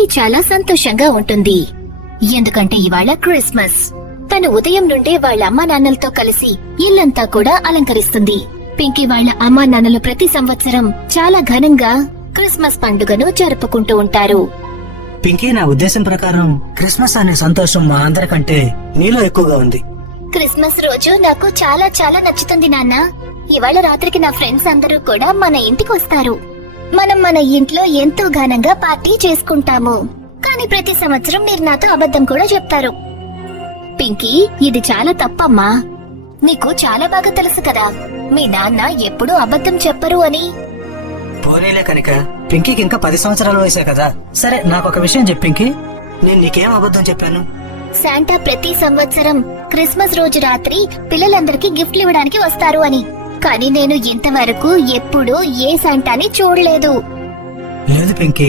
పింకీ చాలా సంతోషంగా ఉంటుంది. ఎందుకంటే ఇవాళ క్రిస్మస్. తను ఉదయం నుండే వాళ్ళ అమ్మా నాన్నలతో కలిసి ఇల్లంతా కూడా అలంకరిస్తుంది. పింకీ వాళ్ళ అమ్మా నాన్నలు ప్రతి సంవత్సరం చాలా ఘనంగా క్రిస్మస్ పండుగను జరుపుకుంటూ ఉంటారు. పింకీ, నా ఉద్దేశం ప్రకారం క్రిస్మస్ అనే సంతోషం మా అందరికంటే నీలో ఎక్కువగా ఉంది. క్రిస్మస్ రోజు నాకు చాలా చాలా నచ్చుతుంది నాన్న. ఇవాళ రాత్రికి నా ఫ్రెండ్స్ అందరూ కూడా మన ఇంటికి వస్తారు. మనం మన ఇంట్లో ఎంతో ఘనంగా పార్టీ చేసుకుంటాము. కానీ ప్రతి సంవత్సరం మీరు నాతో అబద్ధం కూడా చెప్తారు. పింకీ, ఇది చాలా తప్పమ్మా. నీకు చాలా బాగా తెలుసు కదా మీ నాన్న ఎప్పుడూ అబద్ధం చెప్పరు అని. పోనీలే కనుక, పింకీకి ఇంకా 10 సంవత్సరాల వయసే కదా. సరే, నాకు ఒక విషయం చెప్పు పింకీ, నేను నీకేం అబద్ధం చెప్పాను? శాంటా ప్రతి సంవత్సరం క్రిస్మస్ రోజు రాత్రి పిల్లలందరికీ గిఫ్ట్లు ఇవ్వడానికి వస్తారు అని. కానీ నేను ఇంతవరకు ఎప్పుడూ ఏ శాంటాని చూడలేదు. లేదు పింకీ,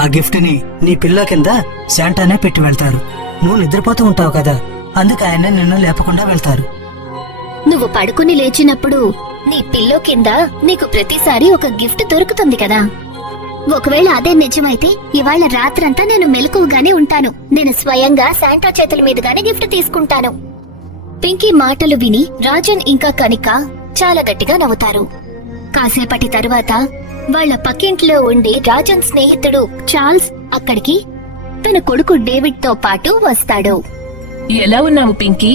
ఆ గిఫ్ట్ ని నీ పిల్లో కింద శాంటానే పెట్టి వెళ్తారు. నువ్వు నిద్రపోతూ ఉంటావు కదా, అందుకే ఆయన నిన్ను లేపకుండా వెళ్తారు. నువ్వు పడుకుని లేచినప్పుడు నీ పిల్లో కింద నీకు ప్రతిసారి ఒక గిఫ్ట్ దొరుకుతుంది కదా. ఒకవేళ అదే నిజమైతే ఇవాళ రాత్రంతా నేను మెలకువగానే ఉంటాను. నేను స్వయంగా శాంటా చేతుల మీదుగానే గిఫ్ట్ తీసుకుంటాను. పింకీ మాటలు విని రాజన్ ఇంకా కనిక చాలా గట్టిగా నవ్వుతారు. కాసేపటి తరువాత వాళ్ల పక్కింట్లో ఉండే రాజన్ స్నేహితుడు చార్ల్స్ అక్కడికి తన కొడుకు డేవిడ్ తో పాటు వస్తాడు. ఎలా ఉన్నావు పింకీ?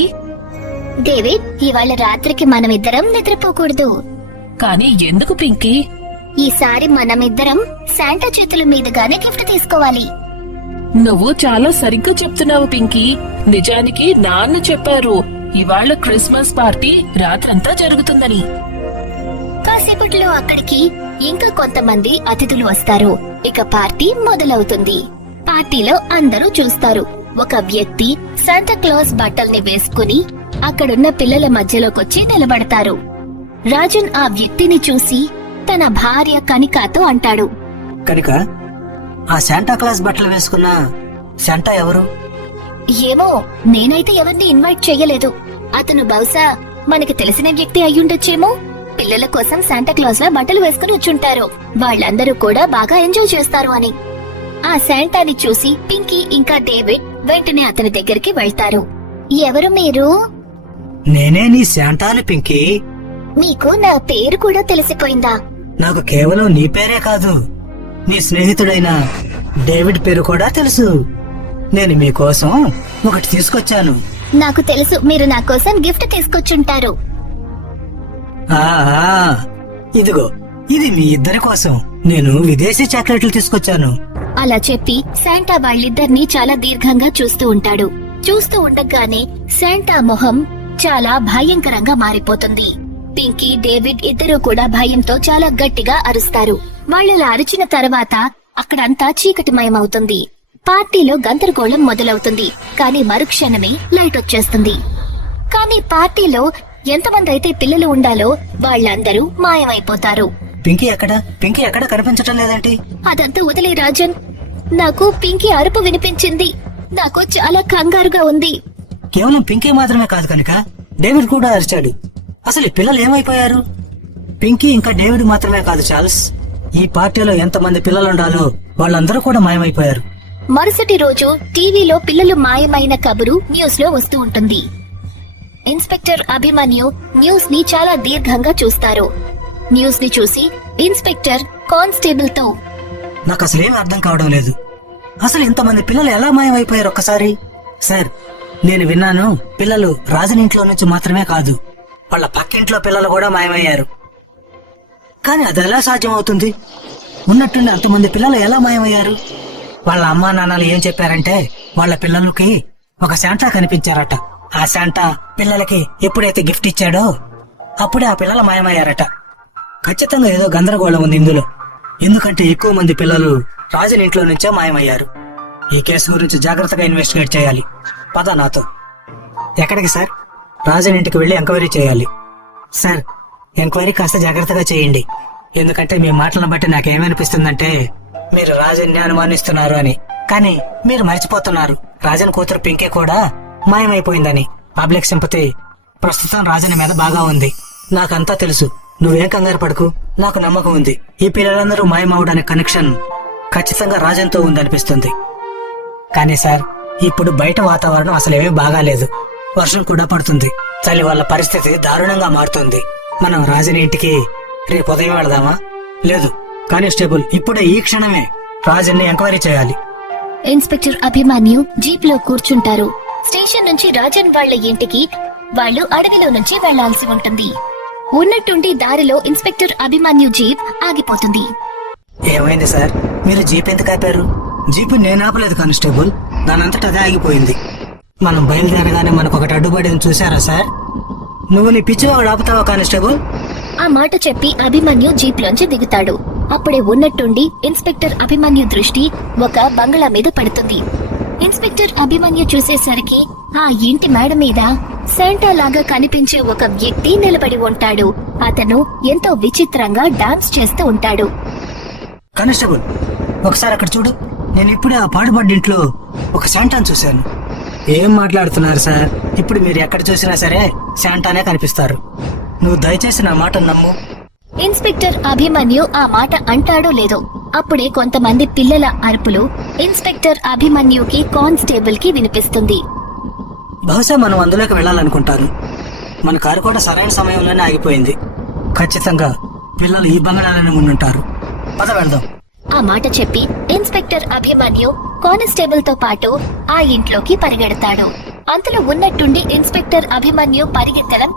డేవిడ్, ఇవాళ రాత్రికి మనమిద్దరం నిద్రపోకూడదు. కానీ ఎందుకు పింకీ? ఈసారి మనమిద్దరం శాంటా చేతుల మీదుగానే గిఫ్ట్ తీసుకోవాలి. నువ్వు చాలా సరిగ్గా చెప్తున్నావు పింకీ. నిజానికి నాన్న చెప్పారు ఇవాళ క్రిస్మస్ పార్టీ రాత్రంతా జరుగుతుందని. కాసేపట్లో అక్కడికి ఇంకా కొంతమంది అతిథులు వస్తారు. ఇక పార్టీ మొదలవుతుంది. పార్టీలో అందరూ చూస్తారు. ఒక వ్యక్తి శాంటా క్లాస్ బట్టల్ని వేసుకుని అక్కడున్న పిల్లల మధ్యలోకొచ్చి నిలబడతారు. రాజన్ ఆ వ్యక్తిని చూసి తన భార్య కనికాతో అంటాడు. కనుక ఆ శాంటా క్లాస్ బట్టలు వేసుకున్న శాంటా ఎవరు? ఏమో, నేనైతే ఎవరిని ఇన్వైట్ చెయ్యలేదు. అతను బహుశా మనకి తెలిసిన వ్యక్తి అయ్యుండొచ్చేమో. పిల్లల కోసం శాంటా క్లాస్ లా బట్టలు వేసుకుని వచ్చుంటారు. వాళ్ళందరూ కూడా బాగా ఎంజాయ్ చేస్తారు అని. ఆ శాంటాని చూసి పింకీ ఇంకా డేవిడ్ వెంటనే అతని దగ్గరికి వెళ్తారు. ఎవరు మీరు? నేనే నీ శాంటాని పింకీ. మీకు నా పేరు కూడా తెలిసిపోయిందా? నాకు కేవలం నీ పేరే కాదు, నీ స్నేహితుడైన డేవిడ్ పేరు కూడా తెలుసు. నేను మీకోసం ఒకటి తీసుకొచ్చాను. నాకు తెలుసు, మీరు నా కోసం గిఫ్ట్ తీసుకొచ్చుంటారు. ఇదిగో, ఇది మీ ఇద్దరి కోసం నేను విదేశీ చాక్లెట్లు తీసుకొచ్చాను. అలా చెప్పి శాంటా వాళ్ళిద్దరినీ చాలా దీర్ఘంగా చూస్తూ ఉంటాడు. చూస్తూ ఉండగానే శాంటా మొహం చాలా భయంకరంగా మారిపోతుంది. పింకీ, డేవిడ్ ఇద్దరూ కూడా భయంతో చాలా గట్టిగా అరుస్తారు. వాళ్ళలా అరిచిన తర్వాత అక్కడంతా చీకటిమయమవుతుంది. పార్టీలో గందరగోళం మొదలవుతుంది. కానీ మరుక్షణమే లైట్ వచ్చేస్తుంది. కానీ పార్టీలో ఎంతమంది అయితే పిల్లలు ఉండాలో వాళ్ళందరూ మాయమైపోతారు. పింకీ ఎక్కడ? పింకీ ఎక్కడ కనిపించటం లేదంటే? అదంతా వదిలే రాజన్. నాకు పింకీ అరుపు వినిపించింది. నాకు చాలా కంగారుగా ఉంది. కేవలం పింకీ మాత్రమే కాదు కనుక డేవిడ్ కూడా అరిచాడు. అసలు ఈ పిల్లలు ఏమైపోయారు? పింకీ ఇంకా డేవిడ్ మాత్రమే కాదు చార్ల్స్, ఈ పార్టీలో ఎంతమంది పిల్లలు ఉండాలో వాళ్ళందరూ కూడా మాయమైపోయారు. మరుసటి రోజు టీవీలో పిల్లలు మాయమైన కబురు న్యూస్ లో వస్తూ ఉంటుంది. ఇన్స్పెక్టర్ అభిమన్యు న్యూస్ ని చాలా దీర్ఘంగా చూస్తారు. న్యూస్ ని చూసి ఇన్స్పెక్టర్ కానిస్టేబుల్ తో, నాకు అసలేం అర్థం కావడం లేదు. అసలు ఇంతమంది పిల్లలు ఎలా మాయమైపోయారు ఒక్కసారి? సార్, నేను విన్నాను పిల్లలు రాజనింట్లో నుంచి మాత్రమే కాదు, వాళ్ళ పక్కింట్లో పిల్లలు కూడా మాయమయ్యారు. కానీ అది ఎలా సాధ్యం అవుతుంది? ఉన్నట్టుండి అంతమంది పిల్లలు ఎలా మాయమయ్యారు? వాళ్ళ అమ్మా నాన్నలు ఏం చెప్పారంటే వాళ్ళ పిల్లలకి ఒక శాంటా కనిపించారట. ఆ శాంటా పిల్లలకి ఎప్పుడైతే గిఫ్ట్ ఇచ్చాడో అప్పుడే ఆ పిల్లలు మాయమయ్యారట. ఖచ్చితంగా ఏదో గందరగోళం ఉంది ఇందులో. ఎందుకంటే ఎక్కువ మంది పిల్లలు రాజన్ ఇంట్లో నుంచే మాయమయ్యారు. ఈ కేసు గురించి జాగ్రత్తగా ఇన్వెస్టిగేట్ చేయాలి. పద నాతో. ఎక్కడికి సార్? రాజన్ ఇంటికి వెళ్లి ఎంక్వైరీ చేయాలి. సార్, ఎంక్వైరీ కాస్త జాగ్రత్తగా చేయండి. ఎందుకంటే మీ మాటలను బట్టి నాకేమనిపిస్తుందంటే మీరు రాజన్ని అనుమానిస్తున్నారు అని. కానీ మీరు మర్చిపోతున్నారు రాజన్ కూతురు పింకీ కూడా మాయమైపోయిందని. పబ్లిక్ సింపతి ప్రస్తుతం రాజన్ మీద బాగా ఉంది. నాకంతా తెలుసు. నువ్వేం కంగారు పడకు, నాకు నమ్మకం ఉంది. ఈ పిల్లలందరూ మాయమవడానికి కనెక్షన్ ఖచ్చితంగా రాజన్తో ఉందనిపిస్తుంది. కానీ సార్, ఇప్పుడు బయట వాతావరణం అసలేమీ బాగాలేదు. వర్షం కూడా పడుతుంది. చలి వల్ల పరిస్థితి దారుణంగా మారుతుంది. మనం రాజుని ఇంటికి రేపు ఉదయం వెళదామా? లేదు కానిస్టేబుల్, ఇప్పుడే ఈ క్షణమే రాజుని ఎంక్వైరీ చేయాలి. ఇన్స్పెక్టర్ అభిమన్యు జీప్ లో కూర్చుంటారు. స్టేషన్ నుంచి రాజన్ వాళ్ళ ఇంటికి వాళ్ళు అడవిలో నుంచి వెళ్లాల్సి ఉంటుంది. ఉన్నట్టుండి దారిలో ఇన్స్పెక్టర్ అభిమన్యు జీప్ ఆగిపోతుంది. ఏమైంది సార్, మీరు జీప్ ఎందుకు ఆపారు? జీపు నేను ఆపలేదు కానిస్టేబుల్, దానంతటా అదే ఆగిపోయింది. మనం బయలుదేరగానే మనకు ఒకటి అడ్డుపడింది చూసారా సార్? నువ్వు నీ పిచ్చివాడు ఆపుతావా కానిస్టేబుల్? ఆ మాట చెప్పి అభిమన్యు జీప్ లోంచి దిగుతాడు. అప్పుడే ఉన్నట్టుండి ఇన్స్పెక్టర్ అభిమన్యు దృష్టి ఒక బంగ్లా మీద పడుతుంది. ఇన్స్పెక్టర్ అభిమన్యు చూసేసరికి ఆ ఇంటి మేడ మీద శాంటా లాగా కనిపించే ఒక వ్యక్తి నిలబడి ఉంటాడు. అతను ఎంతో విచిత్రంగా డాన్స్ చేస్తూ ఉంటాడు. కానిస్టేబుల్, ఒకసారి అక్కడ చూడు. నేను ఇప్పుడే ఆ పాడుబడ్డింట్లో ఒక శాంటాను చూశాను. ఏం మాట్లాడుతున్నారు సార్? ఇప్పుడు మీరు ఎక్కడ చూసినా సరే శాంటానే కనిపిస్తారు. నువ్వు దయచేసి నా మాట నమ్ము. ఇన్స్పెక్టర్ అభిమన్యు ఆ మాట అంటాడో లేదో అప్పుడే కొంతమంది పిల్లల అరుపులు ఇన్స్పెక్టర్ అభిమన్యుకి కానిస్టేబుల్ కి వినిపిస్తుంది. బహుశా మనం అందులోకి వెళ్ళాలనుకుంటాను. మన కారు కూడా సరైన సమయంలోనే ఆగిపోయింది. ఖచ్చితంగా పిల్లలు ఈ బంగ్లాలోనే ఉండుంటారు. పద వెళ్దాం. ఆ మాట చెప్పి ఇన్స్పెక్టర్ అభిమన్యు కానిస్టేబుల్ తో పాటు ఆ ఇంట్లోకి పరిగెడతాడు. అంతలో ఉన్నట్టుండి ఇన్స్పెక్టర్ అభిమన్యు పరిగెత్తడం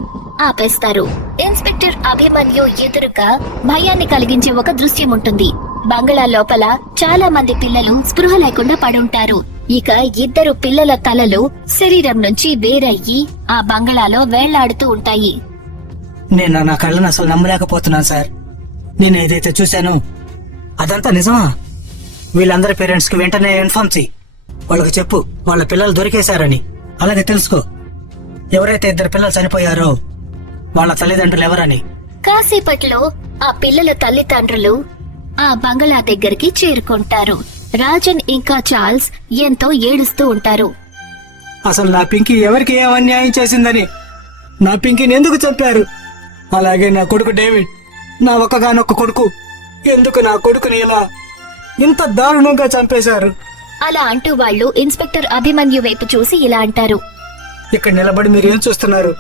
ఆపేస్తారు. ఇన్స్పెక్టర్ అభిమన్యు ఎదురుగా భయాన్ని కలిగించే ఒక దృశ్యం ఉంటుంది. బంగ్లా లోపల చాలా మంది పిల్లలు స్పృహ లేకుండా పడుంటారు. ఇక ఇద్దరు పిల్లల తలలు శరీరం నుంచి వేరయ్యి ఆ బంగ్లాలో వేళ్లాడుతూ ఉంటాయి. నేను నా కళ్ళను అసలు నమ్మలేకపోతున్నాను సార్. నేను ఏదైతే చూశానో అదంతా నిజమా? వీళ్ళందరి పేరెంట్స్ కి వెంటనే ఇన్ఫార్మ్ చెయ్యి. వాళ్ళకి చెప్పు వాళ్ళ పిల్లలు దొరికేశారని. అలాగే తెలుసుకో ఎవరైతే ఇద్దరు పిల్లలు చనిపోయారో వాళ్ళ తల్లిదండ్రులు ఎవరని. కాసేపట్లో ఆ పిల్లల తల్లిదండ్రులు ఆ బంగ్లా దగ్గరికి చేరుకుంటారు. రాజన్ ఇంకా చార్ల్స్ ఎంతో ఏడుస్తూ ఉంటారు. అసలు నా పింకీ ఎవరికి ఏం అన్యాయం చేసిందని, నా పింకీని ఎందుకు చంపారు? అలాగే నా కొడుకు డేవిడ్, నా ఒక్కగానొక్క కొడుకు, ఎందుకు నా కొడుకుని ఇలా ఇంత దారుణంగా చంపేశారు? అలా అంటూ వాళ్ళు ఇన్స్పెక్టర్ అభిమన్యు వైపు చూసి ఇలా అంటారు. ఇక్కడ నిలబడి మీరు ఏం చూస్తున్నారు?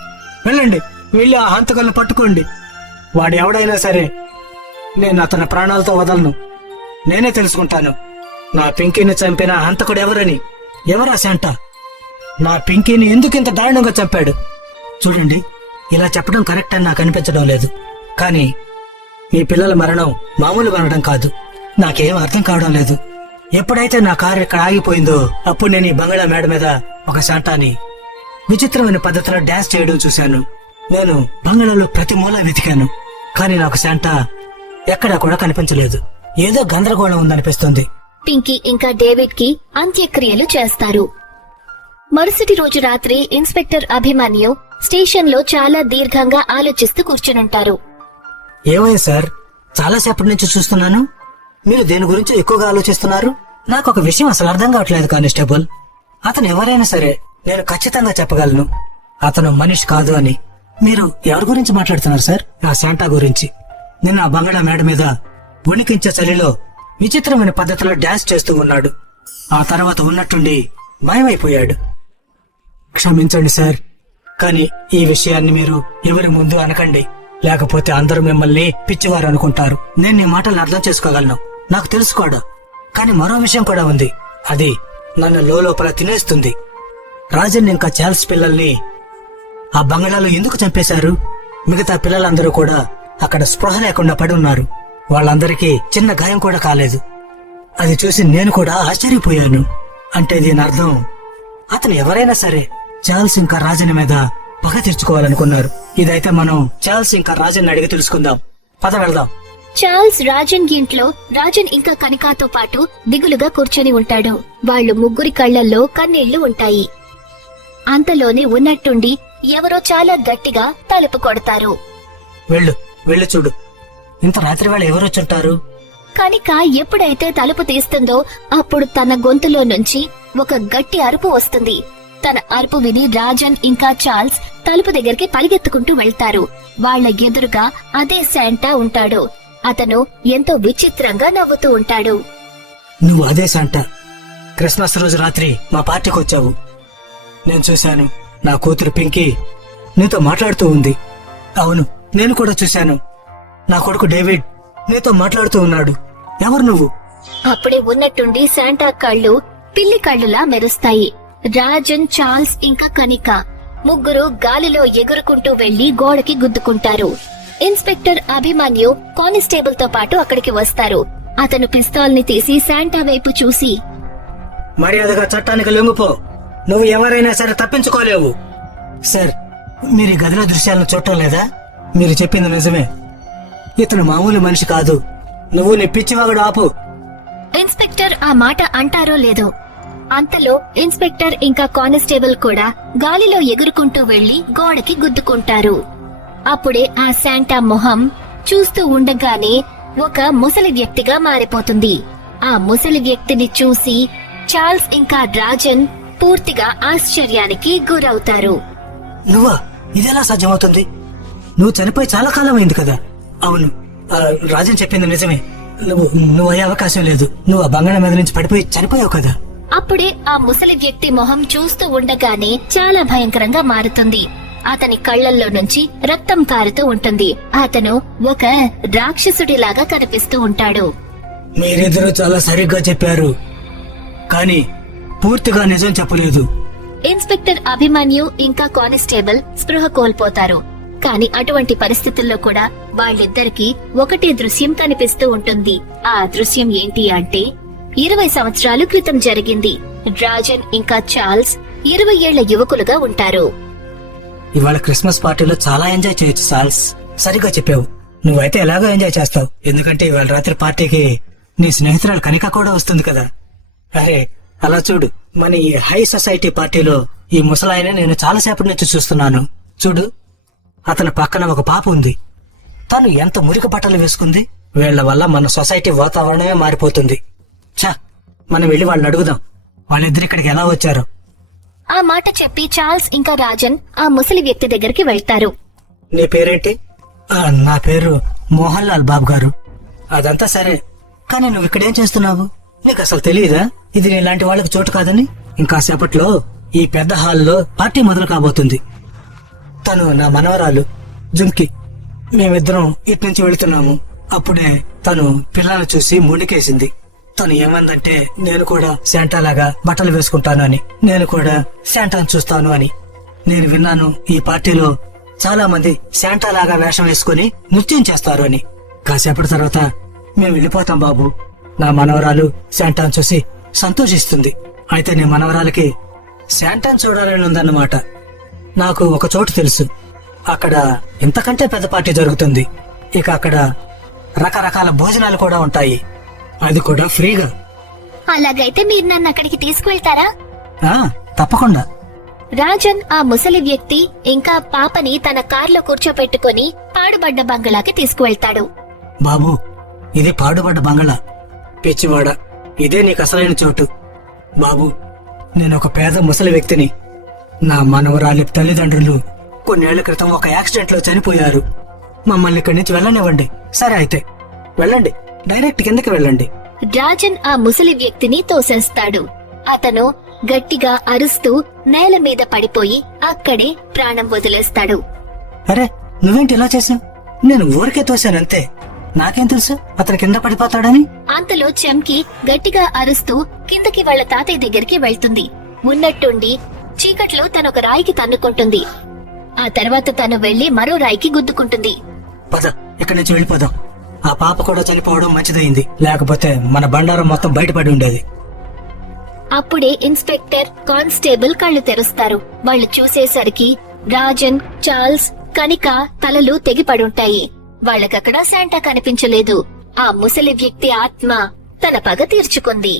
వెళ్ళండి, వెళ్ళి ఆ హంతకులను పట్టుకోండి. వాడు ఎవడైనా సరే నేను అతని ప్రాణాలతో వదలను. నేనే తెలుసుకుంటాను నా పింకీని చంపిన హంతకుడు ఎవరని. ఎవరా శాంటా? నా పింకీని ఎందుకు ఇంత దారుణంగా చంపాడు? చూడండి, ఇలా చెప్పడం కరెక్ట్ అని నాకు అనిపించడం లేదు. కానీ మీ పిల్లల మరణం మామూలు మరణం కాదు. నాకేం అర్థం కావడం లేదు. ఎప్పుడైతే నా కారు ఇక్కడ ఆగిపోయిందో అప్పుడు నేను ఈ బంగ్లా మేడ మీద ఒక శాంటాని విచిత్రమైన పద్ధతిలో డాన్స్ చేయడం చూశాను. నేను బంగ్లాలో ప్రతి మూల వెతికాను, కానీ నాకు శాంటా ఎక్కడా కూడా కనిపించలేదు. ఏదో గందరగోళం ఉందనిపిస్తుంది. పింకీ ఇంకా డేవిడ్ కి అంత్యక్రియలు చేస్తారు. మరుసటి రోజు రాత్రి ఇన్స్పెక్టర్ అభిమన్యు స్టేషన్ లో చాలా దీర్ఘంగా ఆలోచిస్తూ కూర్చునుంటారు. ఏమైంది సార్? చాలాసేపటి నుంచి చూస్తున్నాను. మీరు దేని గురించి ఎక్కువగా ఆలోచిస్తున్నారు? నాకు ఒక విషయం అసలు అర్థం కావట్లేదు కానిస్టేబుల్. అతను ఎవరైనా సరే నేను ఖచ్చితంగా చెప్పగలను అతను మనిషి కాదు అని. మీరు ఎవరి గురించి మాట్లాడుతున్నారు సార్? ఆ శాంటా గురించి. నిన్న ఆ బంగ్లా మేడ మీద వణికించే చలిలో విచిత్రమైన పద్ధతిలో డాన్స్ చేస్తూ ఉన్నాడు. ఆ తర్వాత ఉన్నట్టుండి మాయమైపోయాడు. క్షమించండి సార్, కానీ ఈ విషయాన్ని మీరు ఎవరి ముందు అనకండి, లేకపోతే అందరూ మిమ్మల్ని పిచ్చివారు అనుకుంటారు. నేను నీ మాటలను అర్థం చేసుకోగలను, నాకు తెలుసుకోడు. కానీ మరో విషయం కూడా ఉంది, అది నన్ను లోపల తినేస్తుంది. రాజన్ ఇంకా చార్ల్స్ పిల్లల్ని ఆ బంగ్లాలో ఎందుకు చంపేశారు? మిగతా పిల్లలందరూ కూడా అక్కడ స్పృహ లేకుండా పడి ఉన్నారు. వాళ్ళందరికీ చిన్న గాయం కూడా కాలేదు. అది చూసి నేను కూడా ఆశ్చర్యపోయాను. అంటే దీని అర్థం అతను ఎవరైనా సరే చార్ల్స్ ఇంకా రాజన్ మీద పగ తీర్చుకోవాలనుకున్నారు. ఇదైతే మనం చార్ల్స్ ఇంకా రాజన్ అడిగి తెలుసుకుందాం. పద వెళ్దాం. చార్ల్స్ రాజన్ ఇంట్లో రాజన్ ఇంకా కనికాతో పాటు దిగులుగా కూర్చొని ఉంటాడు. వాళ్ళు ముగ్గురి కళ్లల్లో కన్నీళ్లు ఉంటాయి. అంతలోనే ఉన్నట్టుండి ఎవరో చాలా గట్టిగా తలుపు కొడతారు. వెళ్ళు చూడు, ఇంత రాత్రి వేళ ఎవరొచ్చుంటారు? కనిక ఎప్పుడైతే తలుపు తీస్తుందో అప్పుడు తన గొంతులో నుంచి ఒక గట్టి అరుపు వస్తుంది. తన అరుపు విని రాజన్ ఇంకా చార్ల్స్ తలుపు దగ్గరికి పరిగెత్తుకుంటూ వెళ్తారు. వాళ్ల ఎదురుగా అదే శాంటా ఉంటాడు. అతను ఎంతో విచిత్రంగా నవ్వుతూ ఉంటాడు. నువ్వు అదే సంట క్రిస్మస్ రోజు రాత్రి మా పార్టీకి వచ్చావు. నేను చూశాను, నా కూతురు పింకీ నీతో మాట్లాడుతూ ఉంది. అవును, నేను కూడా చూశాను. నా కొడుకు డేవిడ్ నీతో మాట్లాడుతూ ఉన్నాడు. ఎవరు నువ్వు? అప్పుడే ఉన్నట్టుండి శాంటా కళ్ళు పిల్లి కళ్ళులా మెరుస్తాయి. రాజన్, చార్ల్స్ ఇంకా కనిక ముగ్గురు గాలిలో ఎగురుకుంటూ వెళ్లి గోడకి గుద్దుకుంటారు. ఇన్స్పెక్టర్ అభిమన్యు కానిస్టేబుల్ తో పాటు అక్కడికి వస్తారు. అతను పిస్తోల్ ని తీసి శాంటా వైపు చూసి, మర్యాదగా చట్టానికి లొంగిపో. నువ్వు ఎవరైనా సరే తప్పించుకోలేవు. సార్, మీరు ఈ గదిలో దృశ్యాలను చూడటం లేదా? మీరు చెప్పింది నిజమే. ఇతను మామూలు మనిషి కాదు. నువ్వు నీ పిచ్చివాగుడు ఆపు. ఇన్స్పెక్టర్ ఆ మాట అంటారో లేదో అంతలో ఇన్స్పెక్టర్ ఇంకా కానిస్టేబుల్ కూడా గాలిలో ఎగురుకుంటూ వెళ్లి గోడకి గుద్దుకుంటారు. అప్పుడే ఆ శాంటా మొహం చూస్తూ ఉండగానే ఒక ముసలి వ్యక్తిగా మారిపోతుంది. ఆ ముసలి వ్యక్తిని చూసి చార్ల్స్ ఇంకా రాజన్ పూర్తిగా ఆశ్చర్యానికి గురవుతారు. నువ్వా? ఇదెలా సాధ్యమవుతుంది? నువ్వు చనిపోయి చాలా కాలం అయింది కదా. అవును, రాజన్ చెప్పింది నిజమే. నువ్వు అయ్యే అవకాశం లేదు. నువ్వు ఆ బంగాళా మీద నుంచి పడిపోయి చనిపోయావు కదా. అప్పుడే ఆ ముసలి వ్యక్తి మొహం చూస్తూ ఉండగానే చాలా భయంకరంగా మారుతుంది. అతని కళ్లల్లో నుంచి రక్తం కారుతూ ఉంటుంది. అతను ఒక రాక్షసుడిలాగా కనిపిస్తూ ఉంటాడు. మీరిద్దరూ చాలా సరిగ్గా చెప్పారు, కానీ పూర్తిగా నిజం చెప్పలేదు. ఇన్స్పెక్టర్ అభిమన్యు ఇంకా కానిస్టేబుల్ స్పృహ కోల్పోతారు. కానీ అటువంటి పరిస్థితుల్లో కూడా వాళ్ళిద్దరికీ ఒకటే దృశ్యం కనిపిస్తూ ఉంటుంది. ఆ దృశ్యం ఏంటి అంటే 20 సంవత్సరాలు క్రితం జరిగింది. రాజన్ ఇంకా చార్ల్స్ 20 ఏళ్ల యువకులుగా ఉంటారు. ఇవాళ క్రిస్మస్ పార్టీలో చాలా ఎంజాయ్ చేయొచ్చు చార్ల్స్. సరిగ్గా చెప్పావు. నువ్వైతే ఎలాగో ఎంజాయ్ చేస్తావు, ఎందుకంటే ఇవాళ రాత్రి పార్టీకి నీ స్నేహితురాలు కనిక కూడా వస్తుంది కదా. అరే, అలా చూడు, మన ఈ హై సొసైటీ పార్టీలో ఈ ముసలాయన నేను చాలాసేపటి నుంచి చూస్తున్నాను. చూడు, అతని పక్కన ఒక పాప ఉంది. తను ఎంత మురికి బట్టలు వేసుకుంది. వీళ్ల వల్ల మన సొసైటీ వాతావరణమే మారిపోతుంది. ఛా, మనం వెళ్ళి వాళ్ళని అడుగుదాం, వాళ్ళిద్దరు ఇక్కడికి ఎలా వచ్చారు. ఆ మాట చెప్పి చార్ల్స్ ఇంకా రాజన్ ఆ ముసలి వ్యక్తి దగ్గరికి వెళ్తారు. నీ పేరేంటి? నా పేరు మోహన్ లాల్ బాబు గారు. అదంతా సరే, కానీ నువ్వు ఇక్కడేం చేస్తున్నావు? నీకు అసలు తెలియదా ఇది నీలాంటి వాళ్ళకి చోటు కాదని? ఇంకాసేపట్లో ఈ పెద్ద హాల్లో పార్టీ మొదలు కాబోతుంది. తను నా మనవరాలు జుంకి. మేమిద్దరం ఇటు నుంచి వెళుతున్నాము. అప్పుడే తను పిల్లలు చూసి ముండికేసింది. తను ఏమందంటే, నేను కూడా శాంటా లాగా బట్టలు వేసుకుంటాను అని, నేను కూడా శాంటాను చూస్తాను అని. నేను విన్నాను ఈ పార్టీలో చాలా మంది శాంటా లాగా వేషం వేసుకుని నృత్యం చేస్తారు అని. కాసేపటి తర్వాత మేము వెళ్ళిపోతాం బాబు. నా మనవరాలు శాంటాను చూసి సంతోషిస్తుంది. అయితే నీ మనవరాలకి శాంటాను చూడాలని ఉందన్నమాట. నాకు ఒక చోటు తెలుసు, అక్కడ ఇంతకంటే పెద్ద పార్టీ జరుగుతుంది. ఇక అక్కడ రకరకాల భోజనాలు కూడా ఉంటాయి, అది కూడా ఫ్రీగా. అలాగైతే మీరు నన్ను అక్కడికి తీసుకువెళ్తారా? తప్పకుండా. రాజన్ ఆ ముసలి వ్యక్తి ఇంకా పాపని తన కార్లో కూర్చోపెట్టుకుని పాడుబడ్డ బంగళాకి తీసుకువెళ్తాడు. బాబు, ఇది పాడుబడ్డ బంగళా. పిచ్చివాడ, ఇదే నీకు అసలైన చోటు. బాబు, నేను ఒక పేద ముసలి వ్యక్తిని. నా మనవరాలి తల్లిదండ్రులు కొన్నేళ్ల క్రితం ఒక యాక్సిడెంట్ లో చనిపోయారు. మమ్మల్ని ఇక్కడి నుంచి వెళ్ళనివ్వండి. సరే అయితే వెళ్ళండి, డైరెక్ట్ కిందకి వెళ్ళండి. రాజన్ ఆ ముసలి వ్యక్తిని తోసేస్తాడు. అతను గట్టిగా అరుస్తూ నేల మీద పడిపోయి అక్కడే ప్రాణం వదిలేస్తాడు. అరే, నువ్వేంటి ఇలా చేశావు? నేను ఊరికే తోశానంతే. నాకేం తెలుసు అతను కింద పడిపోతాడని? అంతలో చంకి గట్టిగా అరుస్తూ కిందకి వాళ్ళ తాతయ్య దగ్గరికి వెళ్తుంది. ఉన్నట్టుండి చీకట్లో తనొక రాయికి తన్నుకుంటుంది. ఆ తర్వాత తను వెళ్లి మరో రాయికి గుద్దుకుంటుంది. పద, ఇక్కడి నుంచి వెళ్ళిపోదాం. ఆ పాప కూడా చనిపోవడం మంచిదైంది, లేకపోతే మన బండారం మొత్తం బయటపడి ఉండేది. అప్పుడే ఇన్స్పెక్టర్, కానిస్టేబుల్ కళ్ళు తెరుస్తారు. వాళ్ళు చూసేసరికి రాజన్, చార్ల్స్, కనిక తలలు తెగిపడుంటాయి. వాళ్ళకక్కడ శాంటా కనిపించలేదు. ఆ ముసలి వ్యక్తి ఆత్మ తన పగ తీర్చుకుంది.